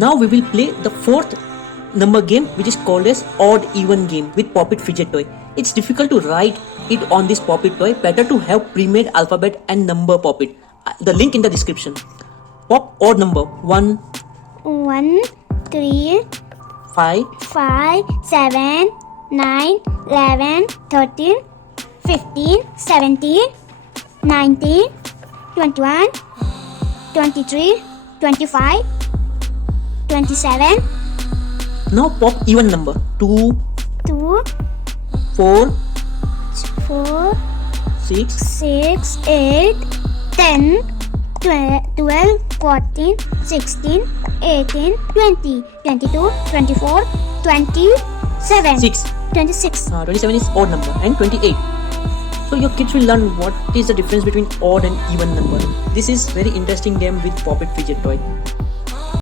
Now we will play the fourth number game, which is called as odd even game with popit fidget toy. It's difficult to write it on this popit toy. Better to have pre-made alphabet and number popit. The link in the description. Pop odd number 1, 1, 3, 5, 5, 7, 9, 11, 13, 15, 17, 19, 21, 23, 25, 27. Now pop even number 2, 2, 4, 4, 6, 6, 8, 10, 12, 14, 16, 18, 20, 22, 24, 27. 6. 26. 27 is odd number and 28. So your kids will learn what is the difference between odd and even number. This is very interesting game with popit fidget toy.